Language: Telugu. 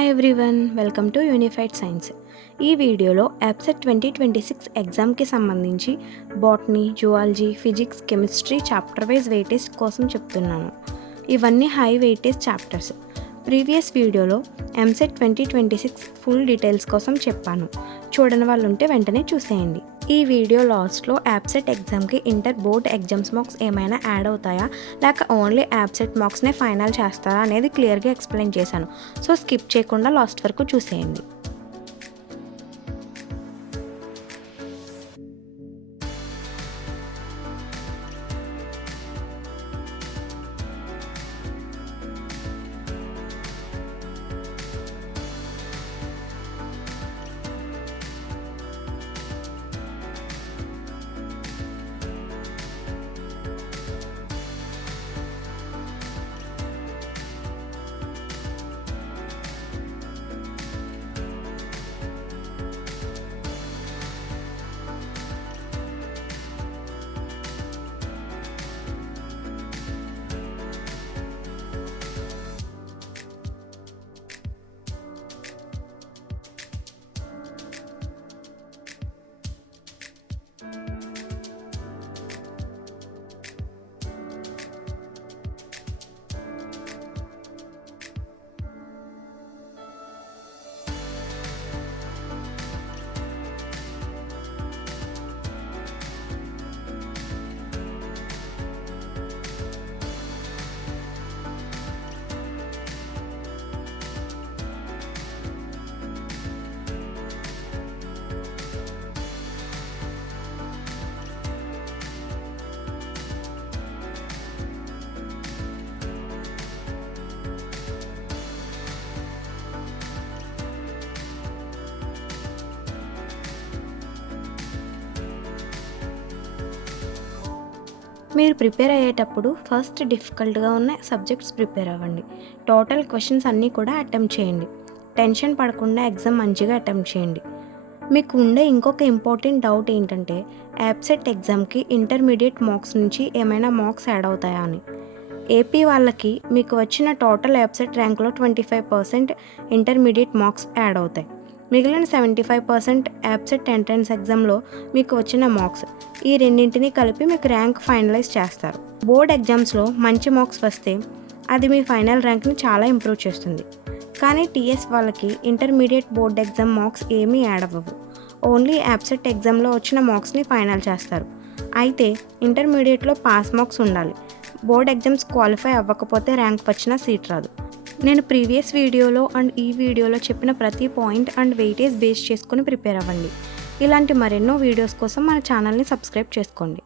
Hi everyone, welcome to unified science. ఈ వీడియోలో APSET 2026 ఎగ్జామ్కి సంబంధించి botany, zoology, physics, chemistry chapter wise weightage కోసం చెప్తున్నాను. ఇవన్నీ హై వెయిటేజ్ చాప్టర్స్. ప్రీవియస్ వీడియోలో MCET 2026 ఫుల్ డీటెయిల్స్ కోసం చెప్పాను. చూడని వాళ్ళు ఉంటే వెంటనే చూసేయండి. ఈ వీడియో లాస్ట్లో APSET ఎగ్జామ్కి ఇంటర్ బోర్డ్ ఎగ్జామ్స్ మార్క్స్ ఏమైనా యాడ్ అవుతాయా, లేక ఓన్లీ APSET మార్క్స్నే ఫైనల్ చేస్తారా అనేది క్లియర్గా ఎక్స్ప్లెయిన్ చేశాను. సో స్కిప్ చేయకుండా లాస్ట్ వరకు చూసేయండి. మీరు ప్రిపేర్ అయ్యేటప్పుడు ఫస్ట్ డిఫికల్ట్గా ఉన్న సబ్జెక్ట్స్ ప్రిపేర్ అవ్వండి. టోటల్ క్వశ్చన్స్ అన్నీ కూడా అటెంప్ట్ చేయండి. టెన్షన్ పడకుండా ఎగ్జామ్ మంచిగా అటెంప్ట్ చేయండి. మీకు ఉండే ఇంకొక ఇంపార్టెంట్ డౌట్ ఏంటంటే APSET ఎగ్జామ్కి ఇంటర్మీడియట్ మార్క్స్ నుంచి ఏమైనా మార్క్స్ యాడ్ అవుతాయా అని. ఏపీ వాళ్ళకి మీకు వచ్చిన total APSET ర్యాంక్లో 25% intermediate marks add అవుతాయి. మిగిలిన 75% APSET ఎంట్రన్స్ ఎగ్జామ్లో మీకు వచ్చిన మార్క్స్. ఈ రెండింటిని కలిపి మీకు ర్యాంక్ ఫైనలైజ్ చేస్తారు. బోర్డ్ ఎగ్జామ్స్లో మంచి మార్క్స్ వస్తే అది మీ ఫైనల్ ర్యాంక్ని చాలా ఇంప్రూవ్ చేస్తుంది. కానీ TS వాళ్ళకి ఇంటర్మీడియట్ బోర్డ్ ఎగ్జామ్ మార్క్స్ ఏమీ యాడ్ అవ్వవు. ఓన్లీ APSET ఎగ్జామ్లో వచ్చిన మార్క్స్ని ఫైనల్ చేస్తారు. అయితే ఇంటర్మీడియట్లో పాస్ మార్క్స్ ఉండాలి. బోర్డ్ ఎగ్జామ్స్ క్వాలిఫై అవ్వకపోతే ర్యాంక్ వచ్చినా సీట్ రాదు. నేను ప్రీవియస్ వీడియోలో అండ్ ఈ వీడియోలో చెప్పిన ప్రతి పాయింట్ అండ్ వెయిటేజ్ బేస్ చేసుకుని ప్రిపేర్ అవ్వండి. ఇలాంటి మరెన్నో వీడియోస్ కోసం మన ఛానల్ని సబ్స్క్రైబ్ చేసుకోండి.